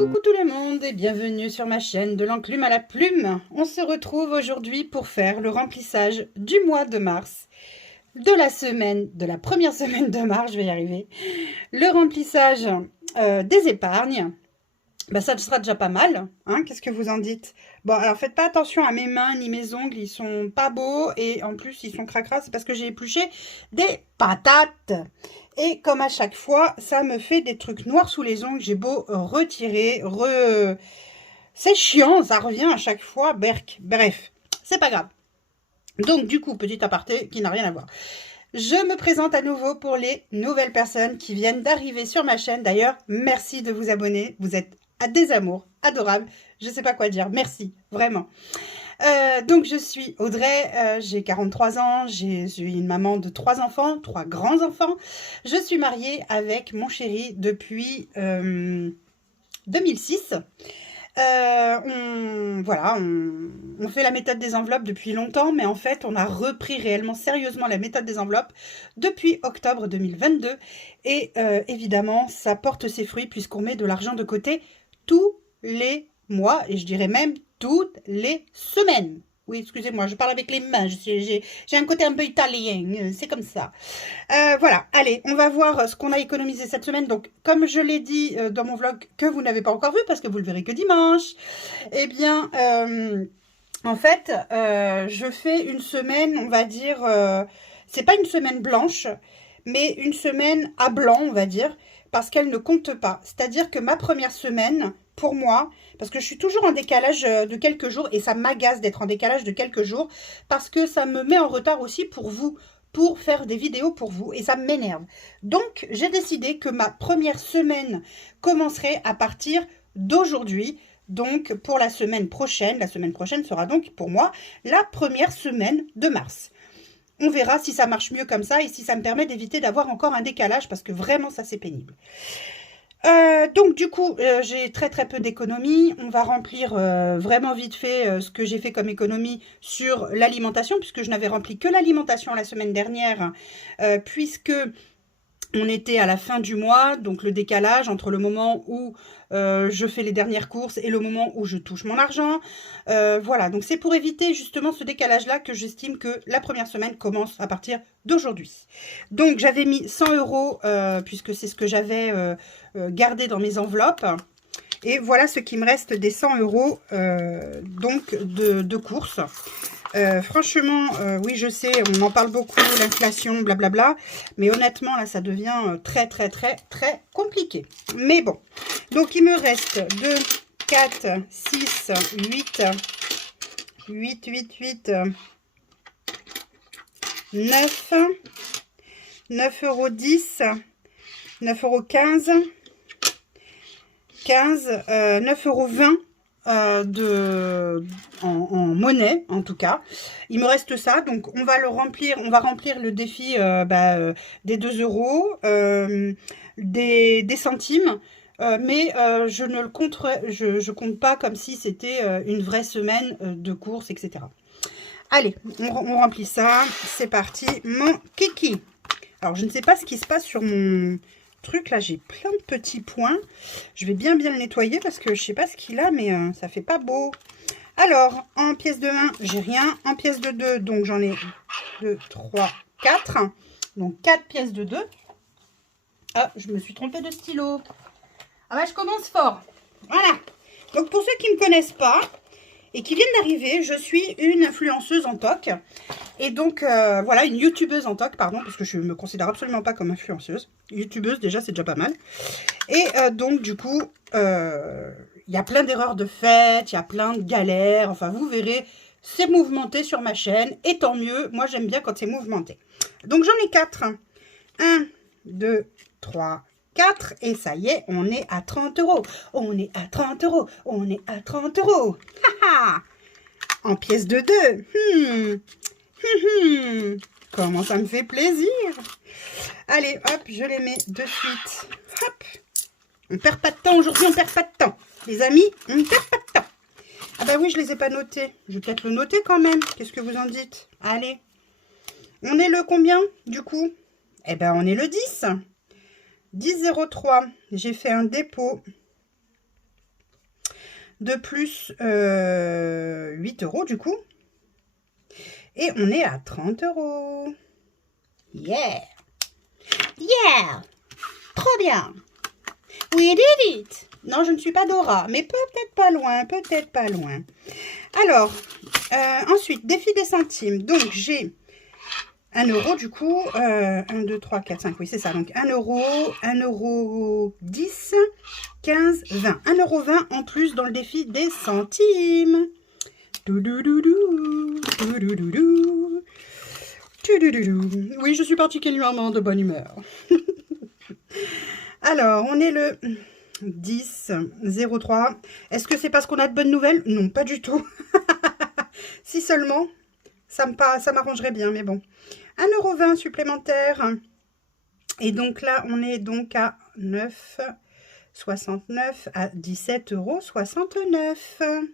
Coucou tout le monde et bienvenue sur ma chaîne de l'enclume à la plume. On se retrouve aujourd'hui pour faire le remplissage du mois de mars, de la première semaine de mars, je vais y arriver. Le remplissage des épargnes. Bah, ça sera déjà pas mal, hein, qu'est-ce que vous en dites? Bon, alors faites pas attention à mes mains ni mes ongles, ils sont pas beaux et en plus ils sont cracra, c'est parce que j'ai épluché des patates. Et comme à chaque fois, ça me fait des trucs noirs sous les ongles, j'ai beau retirer, c'est chiant, ça revient à chaque fois, berk. Bref, c'est pas grave. Donc du coup, petit aparté qui n'a rien à voir. Je me présente à nouveau pour les nouvelles personnes qui viennent d'arriver sur ma chaîne. D'ailleurs, merci de vous abonner. Vous êtes à des amours, adorables. Je ne sais pas quoi dire. Merci, vraiment. Donc, je suis Audrey. J'ai 43 ans. Je suis une maman de 3 enfants, 3 grands enfants. Je suis mariée avec mon chéri depuis 2006. On fait la méthode des enveloppes depuis longtemps, mais en fait, on a repris réellement sérieusement la méthode des enveloppes depuis octobre 2022. Et évidemment, ça porte ses fruits puisqu'on met de l'argent de côté tous les mois, et je dirais même toutes les semaines. Oui, excusez-moi, je parle avec les mains, j'ai un côté un peu italien, c'est comme ça. Voilà, allez, on va voir ce qu'on a économisé cette semaine. Donc, comme je l'ai dit dans mon vlog que vous n'avez pas encore vu, parce que vous le verrez que dimanche, eh bien, en fait, je fais une semaine, on va dire, c'est pas une semaine blanche, mais une semaine à blanc, on va dire, parce qu'elle ne compte pas. C'est-à-dire que ma première semaine, pour moi, parce que je suis toujours en décalage de quelques jours, et ça m'agace d'être en décalage de quelques jours, parce que ça me met en retard aussi pour vous, pour faire des vidéos pour vous, et ça m'énerve. Donc, j'ai décidé que ma première semaine commencerait à partir d'aujourd'hui. Donc, pour la semaine prochaine sera donc pour moi la première semaine de mars. On verra si ça marche mieux comme ça et si ça me permet d'éviter d'avoir encore un décalage parce que vraiment ça c'est pénible. Donc du coup, j'ai très peu d'économies. On va remplir vraiment vite fait ce que j'ai fait comme économie sur l'alimentation, puisque je n'avais rempli que l'alimentation la semaine dernière, puisque on était à la fin du mois, donc le décalage entre le moment où je fais les dernières courses et le moment où je touche mon argent. Voilà, donc c'est pour éviter justement ce décalage-là que j'estime que la première semaine commence à partir d'aujourd'hui. Donc j'avais mis 100 €, puisque c'est ce que j'avais gardé dans mes enveloppes. Et voilà ce qui me reste des 100 €, donc de courses. Franchement, oui, je sais, on en parle beaucoup, l'inflation, blablabla. Mais honnêtement, là, ça devient très compliqué. Mais bon. Donc, il me reste 2, 4, 6, 8, 9, 9,10 €, 9,15 €, 15, 9,20 € en monnaie en tout cas. Il me reste ça, donc on va le remplir, on va remplir le défi des 2 €, des centimes, mais je ne le compterai, je compte pas comme si c'était une vraie semaine de courses, etc. Allez, on remplit ça, c'est parti, mon kiki. Alors je ne sais pas ce qui se passe sur mon truc là, j'ai plein de petits points. Je vais bien le nettoyer parce que je sais pas ce qu'il a, mais ça fait pas beau. Alors, en pièce de 1, j'ai rien. En pièce de 2, donc j'en ai 2, 3, 4. Donc 4 pièces de 2. Ah, je me suis trompée de stylo. Ah bah, je commence fort. Voilà. Donc pour ceux qui ne me connaissent pas et qui viennent d'arriver, je suis une influenceuse en toc. Et donc, voilà, une youtubeuse en toc, pardon, parce que je ne me considère absolument pas comme influenceuse. Youtubeuse, déjà, c'est déjà pas mal. Et donc, du coup, il y a plein d'erreurs de fait, il y a plein de galères. Enfin, vous verrez, c'est mouvementé sur ma chaîne. Et tant mieux, moi, j'aime bien quand c'est mouvementé. Donc, j'en ai 4. 1, 2, 3, 4. Et ça y est, on est à 30 €. On est à 30 €. On est à 30 €. Haha. En pièces de 2. Comment ça me fait plaisir. Allez, hop, je les mets de suite. Hop. On perd pas de temps aujourd'hui, on perd pas de temps. Les amis, on ne perd pas de temps. Ah bah oui, je les ai pas notés. Je vais peut-être le noter quand même. Qu'est-ce que vous en dites? Allez. On est le combien, du coup? Eh ben, on est le 10. 10,03. J'ai fait un dépôt. de plus 8 € du coup. Et on est à 30 €. Yeah! Yeah! Trop bien! We did it! Non, je ne suis pas Dora, mais peut-être pas loin, peut-être pas loin. Alors, ensuite, défi des centimes. Donc, j'ai 1 € du coup. 1, 2, 3, 4, 5, oui, c'est ça. Donc, 1 €, 1 € 10, 15, 20. 1 € 20 en plus dans le défi des centimes. Oui, je suis particulièrement de bonne humeur. Alors, on est le 10, 03. Est-ce que c'est parce qu'on a de bonnes nouvelles? Non, pas du tout. Si seulement, ça m'arrangerait bien, mais bon. 1 € 20 supplémentaire. Et donc là, on est donc à 9,69 à 17,69 €.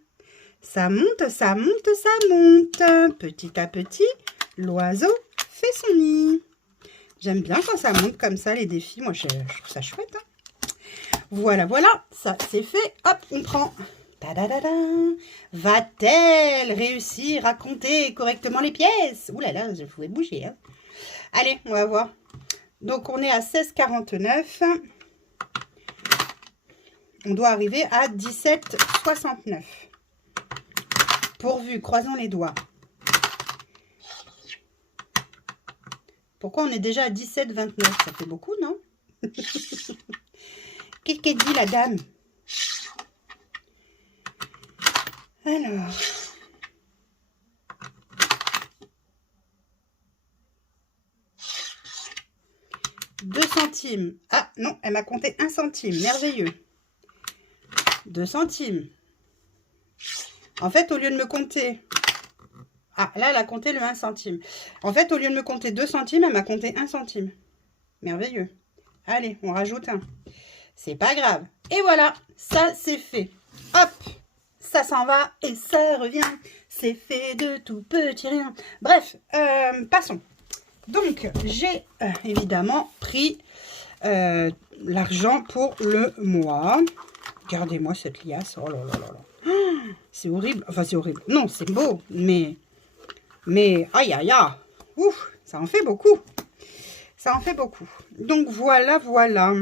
Ça monte, ça monte, ça monte. Petit à petit, l'oiseau fait son nid. J'aime bien quand ça monte comme ça, les défis. Moi, je trouve ça chouette. Hein. Voilà, voilà. Ça, c'est fait. Hop, on prend. Ta-da-da-da. Va-t-elle réussir à compter correctement les pièces? Ouh là là, je pouvais bouger. Hein. Allez, on va voir. Donc, on est à 16,49. On doit arriver à 17,69. Pourvu, croisons les doigts. Pourquoi on est déjà à 17,29? Ça fait beaucoup, non? Qu'est-ce qu'elle dit, la dame? Alors... 2 centimes. Ah, non, elle m'a compté 1 centime. Merveilleux. 2 centimes. En fait, au lieu de me compter... Ah, là, elle a compté le 1 centime. En fait, au lieu de me compter 2 centimes, elle m'a compté 1 centime. Merveilleux. Allez, on rajoute un. C'est pas grave. Et voilà, ça, c'est fait. Hop, ça s'en va et ça revient. C'est fait de tout petit rien. Bref, passons. Donc, j'ai évidemment pris l'argent pour le mois. Regardez-moi cette liasse. Oh là là là là. C'est horrible. Enfin, c'est horrible. Non, c'est beau, mais aïe aïe aïe. Ouf, ça en fait beaucoup. Ça en fait beaucoup. Donc, voilà, voilà.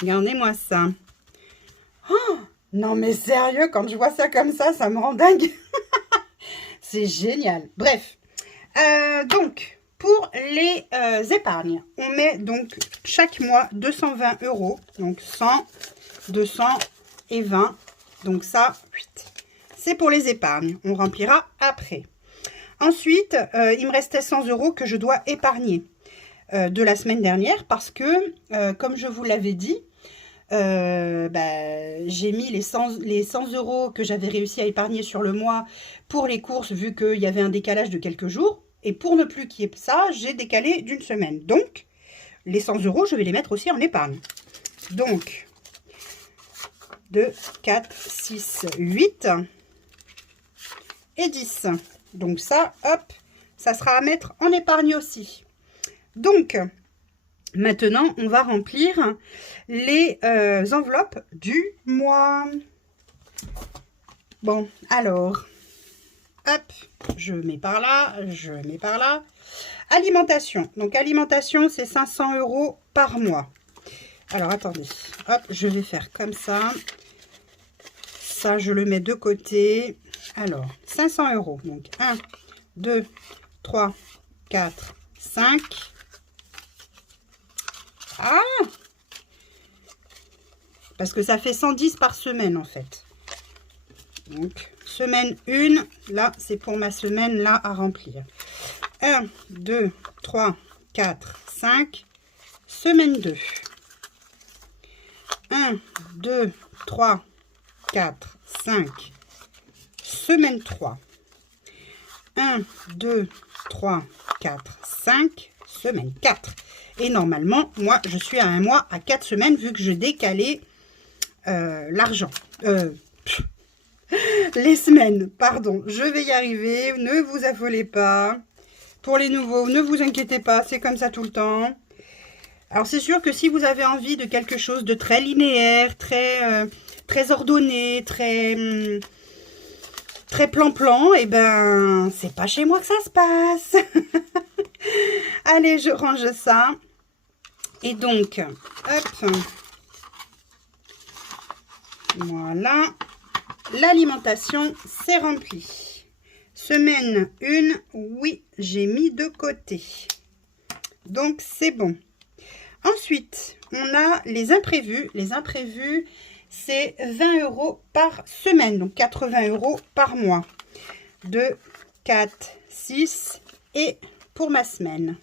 Regardez-moi ça. Oh, non, mais sérieux, quand je vois ça comme ça me rend dingue. C'est génial. Bref. Donc, pour les épargnes, on met donc chaque mois 220 €. Donc, 100, 200 et 20. Donc, ça, c'est pour les épargnes. On remplira après. Ensuite, il me restait 100 € que je dois épargner de la semaine dernière parce que, comme je vous l'avais dit, j'ai mis les 100 € que j'avais réussi à épargner sur le mois pour les courses vu qu'il y avait un décalage de quelques jours. Et pour ne plus qu'il y ait ça, j'ai décalé d'une semaine. Donc, les 100 €, je vais les mettre aussi en épargne. Donc, 2, 4, 6, 8 et 10. Donc ça, hop, ça sera à mettre en épargne aussi. Donc, maintenant, on va remplir les enveloppes du mois. Bon, alors, hop, je mets par là, je mets par là. Alimentation. Donc, alimentation, c'est 500 € par mois. Alors, attendez. Hop, je vais faire comme ça. Ça, je le mets de côté. Alors, 500 €. Donc, 1, 2, 3, 4, 5. Ah! Parce que ça fait 110 par semaine, en fait. Donc, semaine 1, là, c'est pour ma semaine, là, à remplir. 1, 2, 3, 4, 5. Semaine 2. 1, 2, 3, 4, 5. Semaine 3. 1, 2, 3, 4, 5. Semaine 4. Et normalement, moi, je suis à un mois à 4 semaines vu que je décalais l'argent. Les semaines, pardon. Je vais y arriver. Ne vous affolez pas. Pour les nouveaux, ne vous inquiétez pas. C'est comme ça tout le temps. Alors, c'est sûr que si vous avez envie de quelque chose de très linéaire, très très ordonné, très plan-plan, et ben, c'est pas chez moi que ça se passe. Allez, je range ça. Et donc, hop, voilà, l'alimentation, c'est rempli. Semaine 1, oui, j'ai mis de côté. Donc, c'est bon. Ensuite, on a les imprévus. Les imprévus, c'est 20 € par semaine, donc 80 € par mois. 2, 4, 6 et pour ma semaine.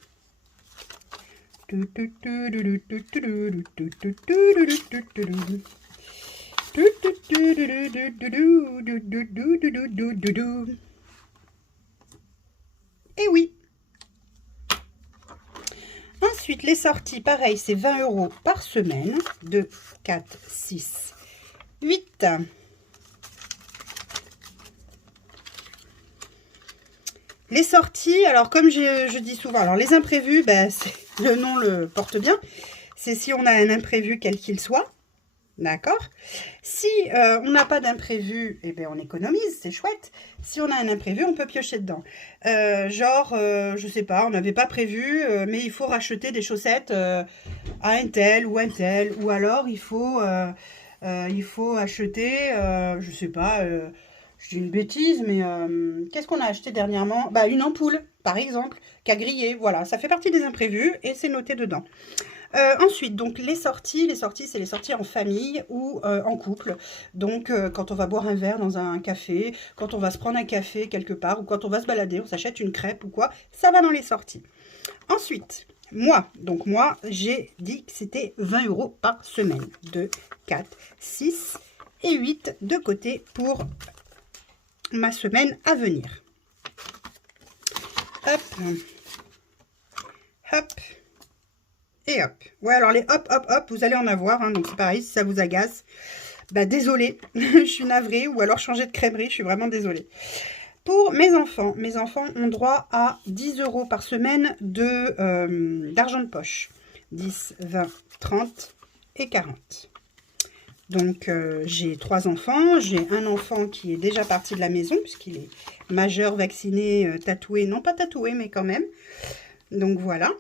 Et oui. Ensuite, les sorties, pareil, c'est 20 € par semaine. 2, 4, 6, 8. Les sorties, alors comme je dis souvent, alors les imprévus, ben, le nom le porte bien. C'est si on a un imprévu quel qu'il soit. D'accord. Si on n'a pas d'imprévu, eh bien on économise, c'est chouette. Si on a un imprévu, on peut piocher dedans. Je sais pas, on n'avait pas prévu, mais il faut racheter des chaussettes à un tel, ou alors il faut acheter, je sais pas, je dis une bêtise, mais qu'est-ce qu'on a acheté dernièrement? Bah, une ampoule, par exemple, qui a grillé, voilà, ça fait partie des imprévus et c'est noté dedans. Ensuite, donc les sorties, c'est les sorties en famille ou en couple. Donc, quand on va boire un verre dans un café, quand on va se prendre un café quelque part, ou quand on va se balader, on s'achète une crêpe ou quoi, ça va dans les sorties. Ensuite, moi, j'ai dit que c'était 20 € par semaine. 2, 4, 6 et 8 de côté pour ma semaine à venir. Hop, hop. Et hop. Ouais, alors les hop, hop, hop, vous allez en avoir. Hein, donc c'est pareil, si ça vous agace, bah désolé, je suis navrée. Ou alors changer de crèmerie, je suis vraiment désolée. Pour mes enfants ont droit à 10 € par semaine d'argent de poche. 10, 20, 30 et 40. Donc j'ai 3 enfants. J'ai un enfant qui est déjà parti de la maison, puisqu'il est majeur, vacciné, tatoué. Non, pas tatoué, mais quand même. Donc voilà.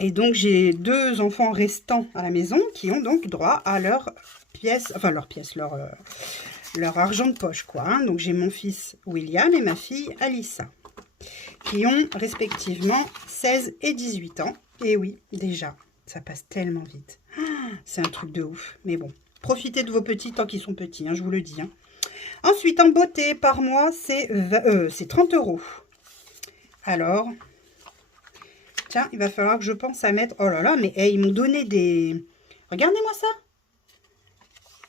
Et donc, j'ai 2 enfants restants à la maison qui ont donc droit à leur argent de poche, quoi. Hein. Donc, j'ai mon fils William et ma fille Alissa, qui ont respectivement 16 et 18 ans. Et oui, déjà, ça passe tellement vite. C'est un truc de ouf. Mais bon, profitez de vos petits tant qu'ils sont petits, hein, je vous le dis. Hein. Ensuite, en beauté, par mois, c'est 30 €. Alors... Tiens, il va falloir que je pense à mettre... Oh là là, mais hey, ils m'ont donné des... Regardez-moi ça.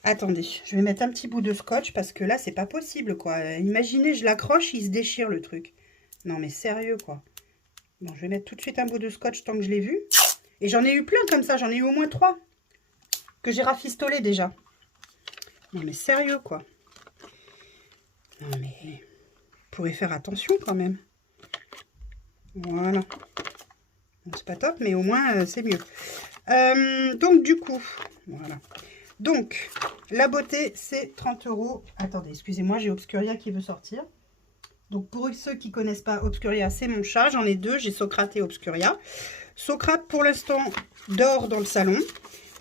Attendez, je vais mettre un petit bout de scotch parce que là, c'est pas possible, quoi. Imaginez, je l'accroche, il se déchire, le truc. Non, mais sérieux, quoi. Bon, je vais mettre tout de suite un bout de scotch tant que je l'ai vu. Et j'en ai eu plein comme ça, j'en ai eu au moins 3. Que j'ai rafistolé déjà. Non, mais sérieux, quoi. Non, mais... Vous pourrez faire attention, quand même. Voilà. C'est pas top, mais au moins, c'est mieux. Donc, du coup, voilà. Donc, la beauté, c'est 30 €. Attendez, excusez-moi, j'ai Obscuria qui veut sortir. Donc, pour ceux qui ne connaissent pas Obscuria, c'est mon chat. J'en ai 2, j'ai Socrate et Obscuria. Socrate, pour l'instant, dort dans le salon.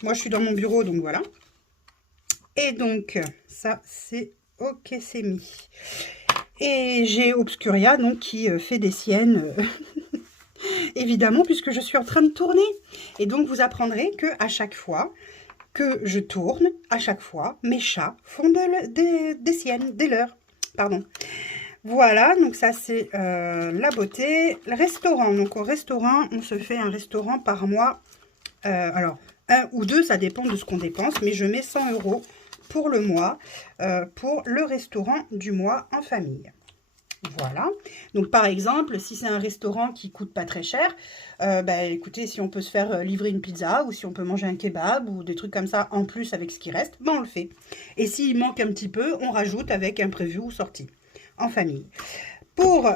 Moi, je suis dans mon bureau, donc voilà. Et donc, ça, c'est ok, c'est mis. Et j'ai Obscuria, donc, qui fait des siennes... Évidemment, puisque je suis en train de tourner. Et donc, vous apprendrez que à chaque fois que je tourne, à chaque fois, mes chats font des siennes, des leurs. Pardon. Voilà, donc ça, c'est la beauté. Le restaurant. Donc, au restaurant, on se fait un restaurant par mois. Alors, 1 ou 2, ça dépend de ce qu'on dépense. Mais je mets 100 € pour le mois, pour le restaurant du mois en famille. Voilà, donc par exemple, si c'est un restaurant qui coûte pas très cher, bah, écoutez, si on peut se faire livrer une pizza ou si on peut manger un kebab ou des trucs comme ça en plus avec ce qui reste, ben on le fait. Et s'il manque un petit peu, on rajoute avec un prévu ou sorti en famille. Pour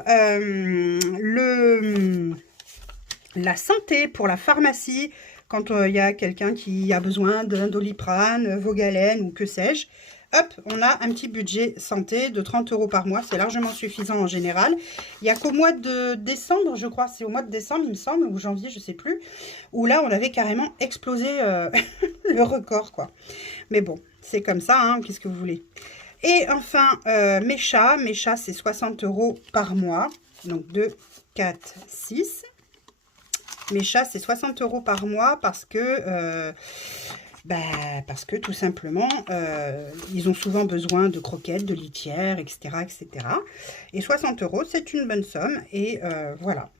la santé, pour la pharmacie, quand il y a quelqu'un qui a besoin d'un Doliprane, Vogalène ou que sais-je. Hop, on a un petit budget santé de 30 € par mois. C'est largement suffisant en général. Il n'y a qu'au mois de décembre, je crois. C'est au mois de décembre, il me semble, ou janvier, je ne sais plus. Où là, on avait carrément explosé le record, quoi. Mais bon, c'est comme ça, hein, qu'est-ce que vous voulez. Et enfin, mes chats, c'est 60 € par mois. Donc 2, 4, 6. Mes chats, c'est 60 € par mois parce que tout simplement, ils ont souvent besoin de croquettes, de litières, etc. etc. Et 60 €, c'est une bonne somme. Et voilà.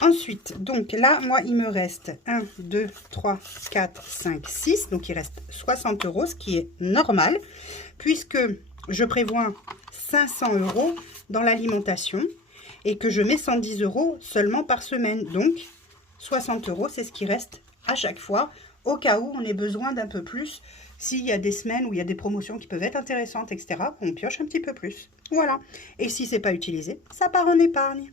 Ensuite, donc là, moi, il me reste 1, 2, 3, 4, 5, 6. Donc, il reste 60 €, ce qui est normal, puisque je prévois 500 € dans l'alimentation et que je mets 110 € seulement par semaine. Donc, 60 €, c'est ce qui reste à chaque fois, au cas où on ait besoin d'un peu plus, s'il y a des semaines où il y a des promotions qui peuvent être intéressantes, etc., on pioche un petit peu plus. Voilà. Et si c'est pas utilisé, ça part en épargne.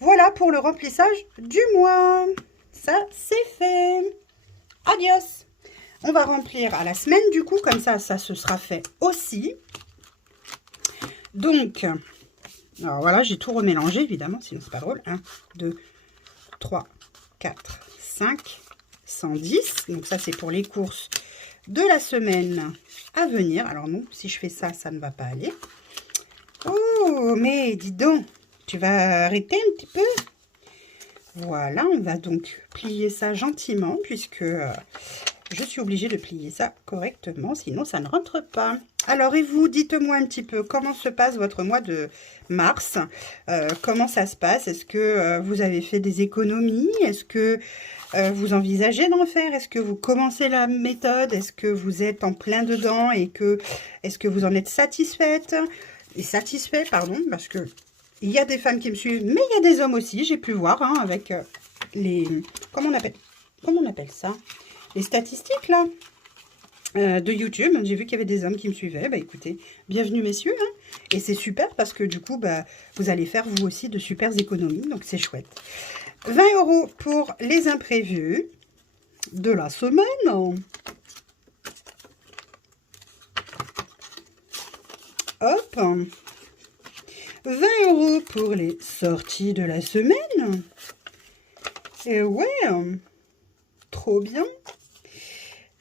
Voilà pour le remplissage du mois. Ça, c'est fait. Adios. On va remplir à la semaine, du coup, comme ça se sera fait aussi. Donc, alors voilà, j'ai tout remélangé, évidemment, sinon c'est pas drôle. 1, 2, 3, 4, 5, 110. Donc ça, c'est pour les courses de la semaine à venir. Alors non, si je fais ça, ça ne va pas aller. Oh, mais dis donc, tu vas arrêter un petit peu. Voilà, on va donc plier ça gentiment, puisque je suis obligée de plier ça correctement, sinon ça ne rentre pas. Alors, et vous, dites-moi un petit peu comment se passe votre mois de mars. Comment ça se passe? Est-ce que vous avez fait des économies? Est-ce que vous envisagez d'en faire? Est-ce que vous commencez la méthode? Est-ce que vous êtes en plein dedans et est-ce que vous en êtes satisfaite? Et satisfait, pardon, parce que il y a des femmes qui me suivent, mais il y a des hommes aussi, j'ai pu voir, hein, avec les... Comment on appelle ça? Les statistiques, là, de YouTube. J'ai vu qu'il y avait des hommes qui me suivaient. Bah écoutez, bienvenue messieurs. Hein. Et c'est super parce que du coup, bah, vous allez faire vous aussi de super économies, donc c'est chouette. 20 € pour les imprévus de la semaine. Hop. 20 € pour les sorties de la semaine. Et ouais, trop bien.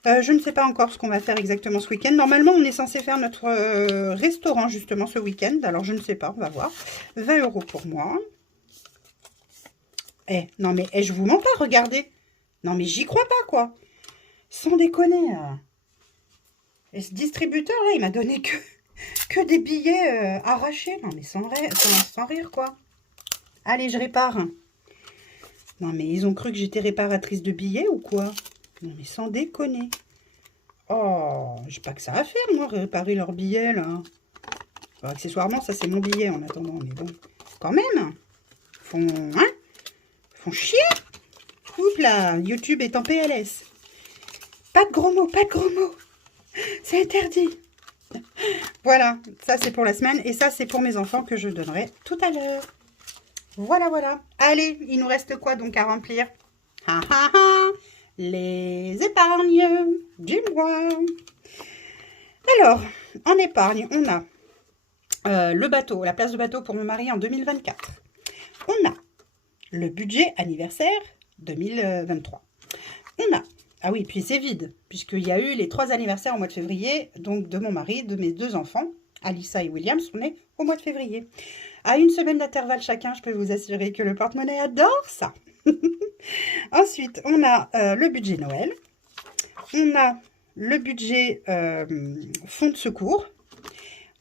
Je ne sais pas encore ce qu'on va faire exactement ce week-end. Normalement, on est censé faire notre restaurant justement ce week-end. Alors, je ne sais pas, on va voir. 20 € pour moi. Non mais, je vous mens pas, regardez. Non mais, j'y crois pas, quoi. Sans déconner. Et ce distributeur-là, il m'a donné que des billets arrachés. Non mais, sans rire, quoi. Allez, je répare. Non mais, ils ont cru que j'étais réparatrice de billets ou quoi? Non mais, sans déconner. Oh, j'ai pas que ça à faire, moi, réparer leurs billets, là. Alors, accessoirement, ça, c'est mon billet en attendant. Mais bon, quand même. Font chier. Oups là, YouTube est en PLS. Pas de gros mots, pas de gros mots. C'est interdit. Voilà, ça, c'est pour la semaine. Et ça, c'est pour mes enfants que je donnerai tout à l'heure. Voilà, voilà. Allez, il nous reste quoi, donc, à remplir? Ha, ha, ha. Les épargnes du mois. Alors, en épargne, on a le bateau, la place de bateau pour mon mari en 2024. On a le budget anniversaire 2023. On a, ah oui, puis c'est vide, puisqu'il y a eu les 3 anniversaires au mois de février, donc de mon mari, de mes 2 enfants, Alissa et William, sont nés au mois de février. À une semaine d'intervalle chacun, je peux vous assurer que le porte-monnaie adore ça. Ensuite, on a le budget Noël. On a le budget fonds de secours.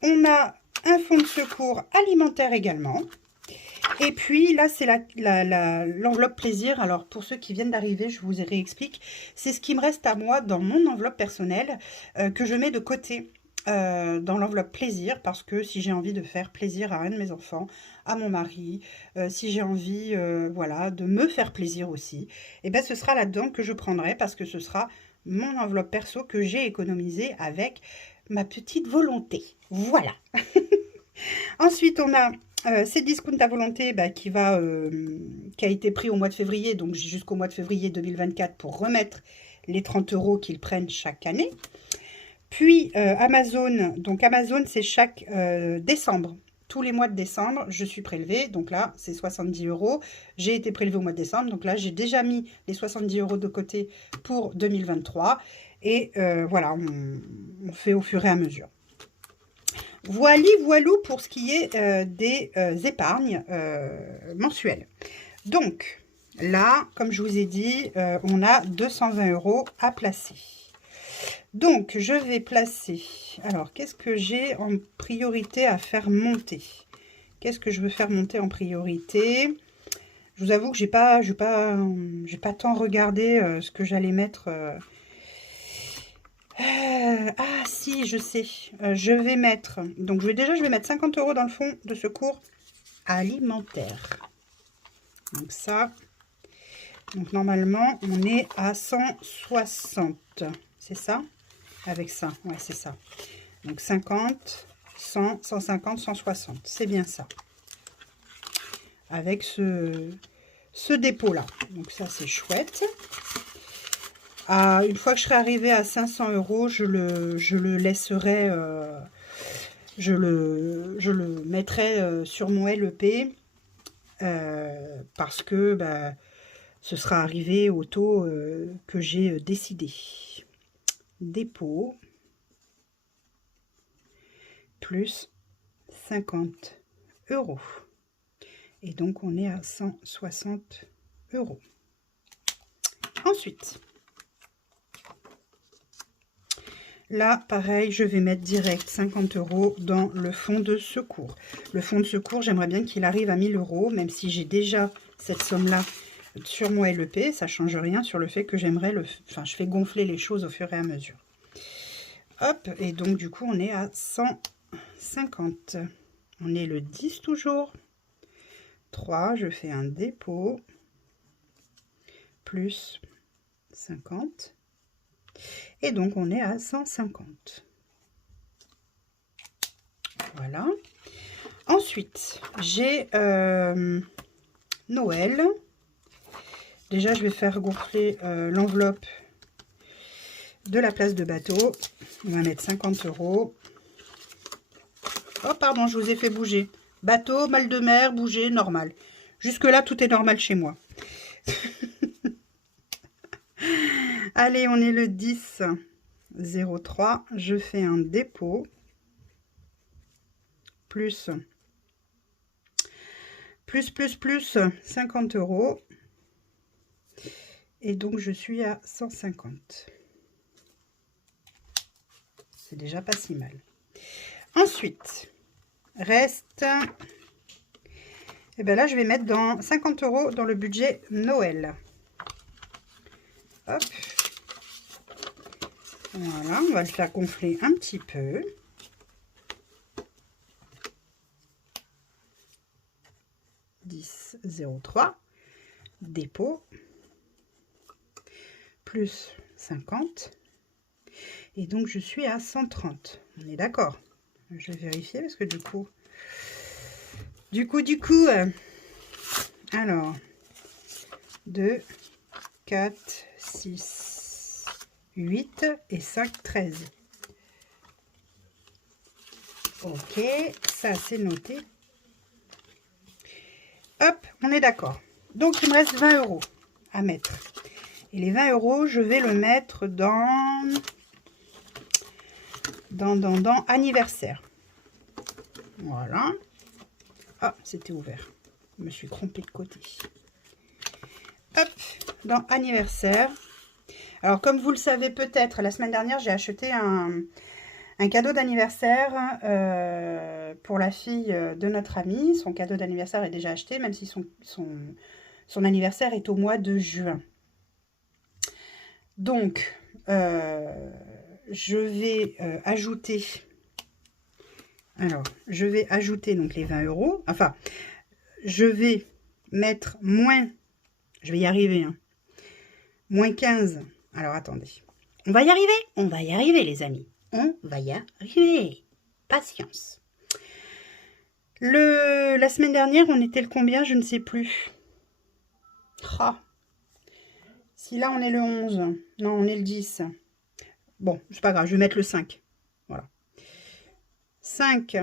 On a un fonds de secours alimentaire également. Et puis là, c'est l'enveloppe plaisir. Alors, pour ceux qui viennent d'arriver, je vous réexplique. C'est ce qui me reste à moi dans mon enveloppe personnelle que je mets de côté. Dans l'enveloppe plaisir, parce que si j'ai envie de faire plaisir à un de mes enfants, à mon mari, si j'ai envie voilà, de me faire plaisir aussi, et ben ce sera là-dedans que je prendrai, parce que ce sera mon enveloppe perso que j'ai économisée avec ma petite volonté. Voilà. Ensuite, on a C'est discount à volonté qui a été pris au mois de février, donc jusqu'au mois de février 2024 pour remettre les 30 € qu'ils prennent chaque année. Puis Amazon, donc Amazon c'est chaque décembre. Tous les mois de décembre, je suis prélevée, donc là c'est 70 €. J'ai été prélevée au mois de décembre, donc là j'ai déjà mis les 70 € de côté pour 2023. Et voilà, on fait au fur et à mesure. Voilou pour ce qui est des épargnes mensuelles. Donc là, comme je vous ai dit, on a 220 € à placer. Donc je vais placer, alors qu'est-ce que j'ai en priorité à faire monter? Qu'est-ce que je veux faire monter en priorité? Je vous avoue que j'ai pas tant regardé ce que j'allais mettre. Ah si, je sais. Je vais mettre, donc je vais mettre 50 € dans le fonds de secours alimentaire. Donc ça, donc normalement on est à 160, c'est ça? Avec ça, ouais c'est ça. Donc 50, 100, 150, 160, c'est bien ça. Avec ce dépôt là. Donc ça c'est chouette. Une fois que je serai arrivée à 500 €, je le laisserai, je le mettrai sur mon LEP parce que ce sera arrivé au taux que j'ai décidé. Dépôt plus 50 €. Et donc on est à 160 €. Ensuite, là, pareil, je vais mettre direct 50 € dans le fonds de secours. Le fonds de secours, j'aimerais bien qu'il arrive à 1000 €, même si j'ai déjà cette somme-là sur mon LEP. Ça ne change rien sur le fait que j'aimerais je fais gonfler les choses au fur et à mesure. Hop, et donc du coup, on est à 150. On est le 10 toujours. 3, je fais un dépôt. Plus 50. Et donc, on est à 150. Voilà. Ensuite, j'ai Noël. Déjà, je vais faire gonfler l'enveloppe de la place de bateau. On va mettre 50 €. Oh, pardon, je vous ai fait bouger. Bateau, mal de mer, bouger, normal. Jusque-là, tout est normal chez moi. Allez, on est le 10 03. Je fais un dépôt. Plus 50 €. Et donc, je suis à 150. C'est déjà pas si mal. Ensuite, reste... Et bien là, je vais mettre dans 50 € dans le budget Noël. Hop. Voilà, on va le faire gonfler un petit peu. « 10,03 » dépôt plus 50 et donc je suis à 130. On est d'accord? Je vais vérifier parce que du coup alors 2 4 6 8 et 5 13. Ok, ça c'est noté. Hop, on est d'accord. Donc il me reste 20 € à mettre. Et les 20 €, je vais le mettre dans anniversaire. Voilà. Ah, c'était ouvert. Je me suis trompée de côté. Hop, dans anniversaire. Alors, comme vous le savez peut-être, la semaine dernière, j'ai acheté un cadeau d'anniversaire pour la fille de notre amie. Son cadeau d'anniversaire est déjà acheté, même si son anniversaire est au mois de juin. Donc, je vais ajouter... Alors, je vais ajouter donc les 20 €. Enfin, je vais mettre moins... Je vais y arriver, hein. Moins 15. Alors, attendez. On va y arriver, les amis. On va y arriver. Patience. La semaine dernière, on était le combien? Je ne sais plus. Ah. Si là, on est le 11. Non, on est le 10. Bon, c'est pas grave, je vais mettre le 5. Voilà. 5,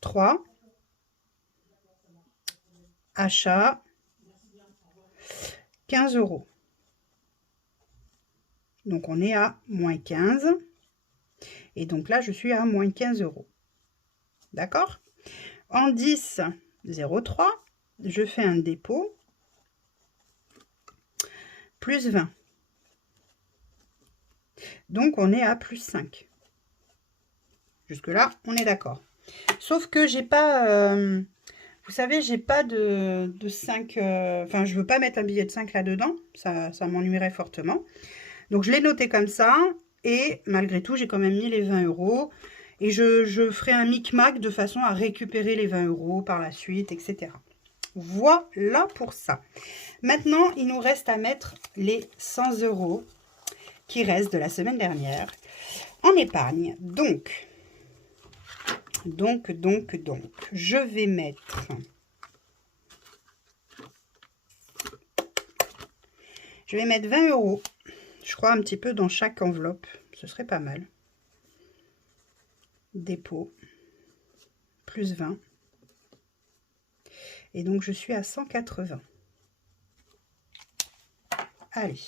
3. Achat. 15 €. Donc, on est à moins 15. Et donc là, je suis à moins 15 €. D'accord? En 10, 0,3. Je fais un dépôt. Plus 20. Donc, on est à plus 5. Jusque-là, on est d'accord. Sauf que j'ai pas... vous savez, j'ai pas de 5... Enfin, je veux pas mettre un billet de 5 là-dedans. Ça m'ennuierait fortement. Donc, je l'ai noté comme ça. Et malgré tout, j'ai quand même mis les 20 €. Et je ferai un micmac de façon à récupérer les 20 € par la suite, etc. Voilà pour ça. Maintenant, il nous reste à mettre les 100 € qui restent de la semaine dernière en épargne. Donc, je vais mettre... Je vais mettre 20 €, je crois un petit peu dans chaque enveloppe. Ce serait pas mal. Dépôt, plus 20. Et donc, je suis à 180. Allez,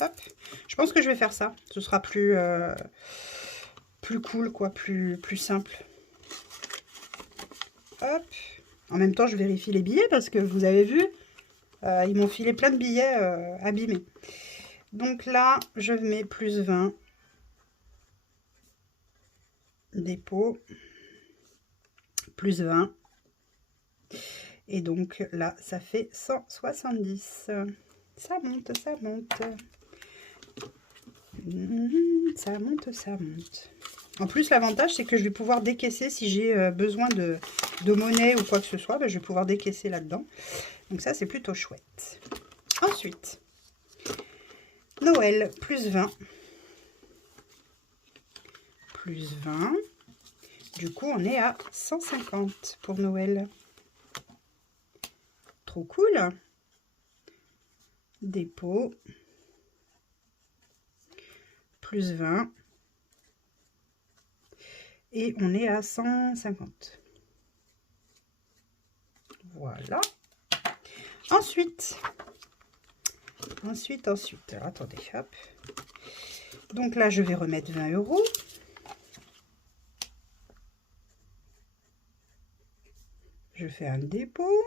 hop. Je pense que je vais faire ça. Ce sera plus cool, quoi, plus simple. Hop. En même temps, je vérifie les billets parce que vous avez vu, ils m'ont filé plein de billets abîmés. Donc là, je mets plus 20. Dépôt. Plus 20. Et donc là, ça fait 170. Ça monte, ça monte. Ça monte, ça monte. En plus, l'avantage, c'est que je vais pouvoir décaisser si j'ai besoin de monnaie ou quoi que ce soit. Ben, je vais pouvoir décaisser là-dedans. Donc ça, c'est plutôt chouette. Ensuite, Noël, plus 20. Plus 20. Du coup, on est à 150 pour Noël. Trop cool. Dépôt. Plus 20. Et on est à 150. Voilà. Ensuite. Alors, attendez, hop. Donc là, je vais remettre 20 €. Je fais un dépôt.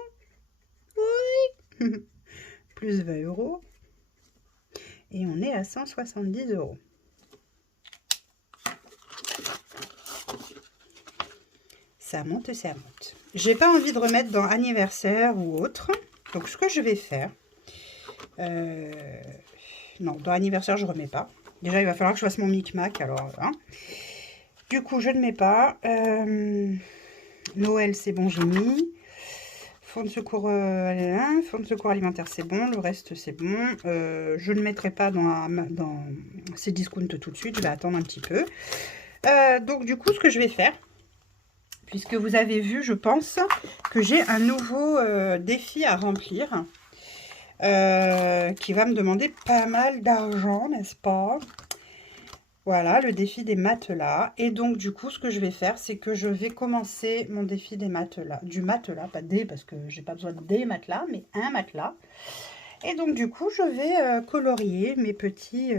Oui. Plus 20 €. Et on est à 170 €. Ça monte, ça monte. J'ai pas envie de remettre dans anniversaire ou autre. Donc, ce que je vais faire... non, dans anniversaire, je remets pas. Déjà, il va falloir que je fasse mon micmac, alors... Hein. Du coup, je ne mets pas. Noël, c'est bon, j'ai mis. Fonds de secours, fonds de secours alimentaire, c'est bon. Le reste, c'est bon. Je ne mettrai pas dans ces discounts tout de suite. Je vais attendre un petit peu. Donc, du coup, ce que je vais faire... Puisque vous avez vu, je pense, que j'ai un nouveau défi à remplir. Qui va me demander pas mal d'argent, n'est-ce pas? Voilà, le défi des matelas. Et donc, du coup, ce que je vais faire, c'est que je vais commencer mon défi des matelas. Du matelas, pas des, parce que j'ai pas besoin de des matelas, mais un matelas. Et donc, du coup, je vais colorier mes petits,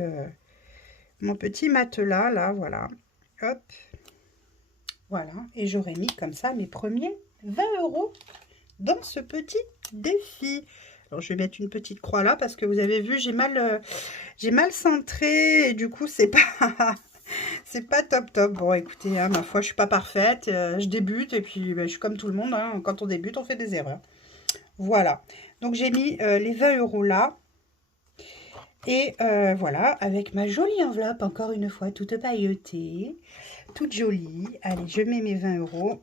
mon petit matelas, là, voilà. Hop. Voilà, et j'aurais mis comme ça mes premiers 20 € dans ce petit défi. Alors, je vais mettre une petite croix là parce que vous avez vu, j'ai mal centré et du coup, c'est pas, c'est pas top top. Bon, écoutez, hein, ma foi, je suis pas parfaite. Je débute et puis ben, je suis comme tout le monde. Hein, quand on débute, on fait des erreurs. Voilà. Donc, j'ai mis les 20 € là. Et voilà, avec ma jolie enveloppe, encore une fois, toute pailletée, toute jolie. Allez, je mets mes 20 €.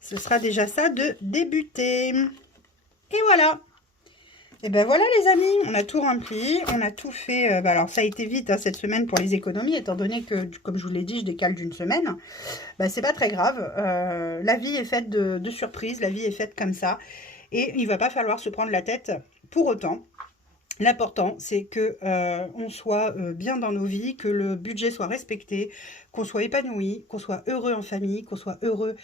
Ce sera déjà ça de débuter. Et voilà. Et ben voilà les amis, on a tout rempli, on a tout fait. Alors ça a été vite hein, cette semaine pour les économies, étant donné que, comme je vous l'ai dit, je décale d'une semaine. Bah, c'est pas très grave, la vie est faite de surprises, la vie est faite comme ça. Et il va pas falloir se prendre la tête pour autant. L'important, c'est que on soit bien dans nos vies, que le budget soit respecté, qu'on soit épanoui, qu'on soit heureux en famille, qu'on soit heureux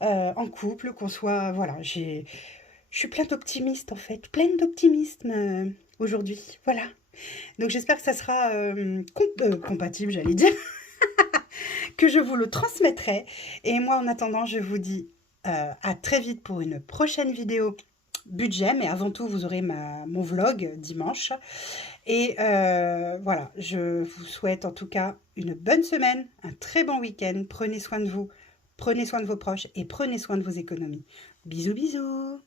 en couple, qu'on soit... Voilà, je suis pleine d'optimisme en fait, pleine d'optimisme aujourd'hui. Voilà. Donc j'espère que ça sera compatible, j'allais dire, que je vous le transmettrai. Et moi, en attendant, je vous dis à très vite pour une prochaine vidéo budget, mais avant tout, vous aurez mon vlog dimanche. Et voilà, je vous souhaite en tout cas une bonne semaine, un très bon week-end. Prenez soin de vous, prenez soin de vos proches et prenez soin de vos économies. Bisous, bisous!